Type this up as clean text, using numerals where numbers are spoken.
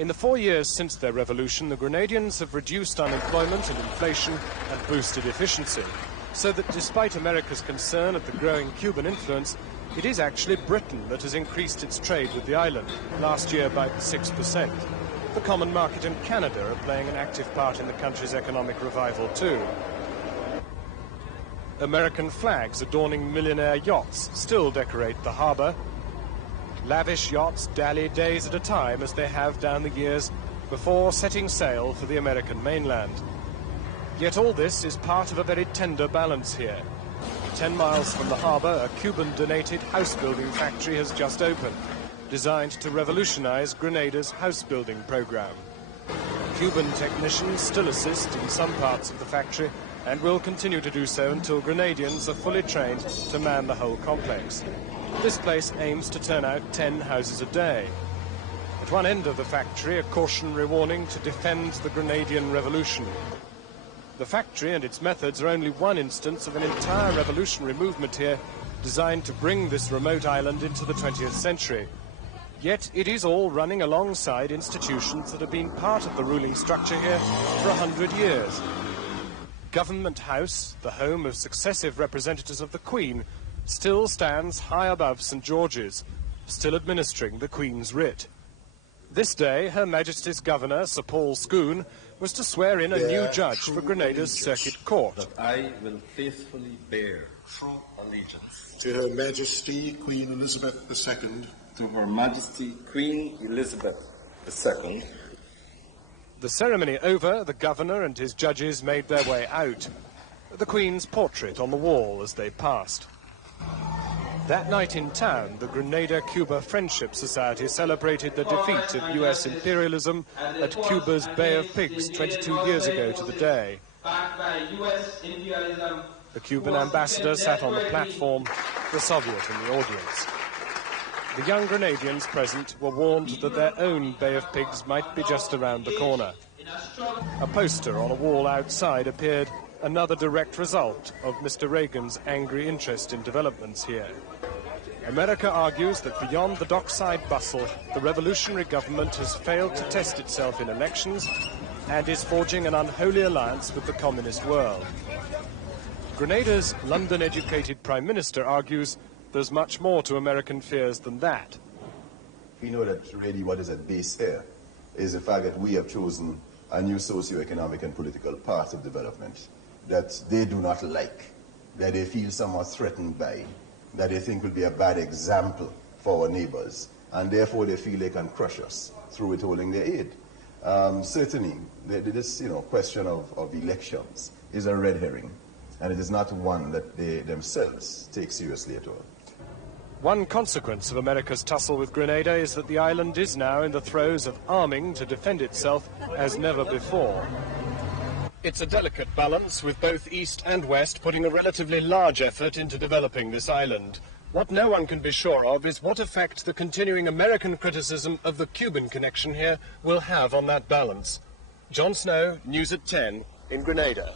In the 4 years since their revolution, the Grenadians have reduced unemployment and inflation and boosted efficiency, so that despite America's concern at the growing Cuban influence, it is actually Britain that has increased its trade with the island, last year by 6%. The common market and Canada are playing an active part in the country's economic revival too. American flags adorning millionaire yachts still decorate the harbour. Lavish yachts dally days at a time, as they have down the years, before setting sail for the American mainland. Yet all this is part of a very tender balance here. 10 miles from the harbour, a Cuban-donated house-building factory has just opened, designed to revolutionize Grenada's house-building program. Cuban technicians still assist in some parts of the factory and will continue to do so until Grenadians are fully trained to man the whole complex. This place aims to turn out 10 houses a day. At one end of the factory, a cautionary warning to defend the Grenadian revolution. The factory and its methods are only one instance of an entire revolutionary movement here designed to bring this remote island into the 20th century. Yet it is all running alongside institutions that have been part of the ruling structure here for 100 years. Government House, the home of successive representatives of the Queen, still stands high above St. George's, still administering the Queen's writ. This day, Her Majesty's Governor, Sir Paul Scoon, was to swear in a new judge for Grenada's Circuit Court. That I will faithfully bear true allegiance to Her Majesty Queen Elizabeth II. To Her Majesty Queen Elizabeth II. The ceremony over, the Governor and his judges made their way out. The Queen's portrait on the wall as they passed. That night in town, the Grenada-Cuba Friendship Society celebrated the defeat of US imperialism at Cuba's Bay of Pigs 22 years ago to the day. The Cuban ambassador sat on the platform, the Soviet in the audience. The young Grenadians present were warned that their own Bay of Pigs might be just around the corner. A poster on a wall outside appeared, another direct result of Mr. Reagan's angry interest in developments here. America argues that beyond the dockside bustle, the revolutionary government has failed to test itself in elections and is forging an unholy alliance with the communist world. Grenada's London-educated Prime Minister argues there's much more to American fears than that. We know that really what is at base here is the fact that we have chosen a new socio-economic and political path of development that they do not like, that they feel somewhat threatened by, that they think will be a bad example for our neighbors, and therefore they feel they can crush us through withholding their aid. Certainly, this question of elections is a red herring, and it is not one that they themselves take seriously at all. One consequence of America's tussle with Grenada is that the island is now in the throes of arming to defend itself as never before. It's a delicate balance, with both East and West putting a relatively large effort into developing this island. What no one can be sure of is what effect the continuing American criticism of the Cuban connection here will have on that balance. Jon Snow, News at 10, in Grenada.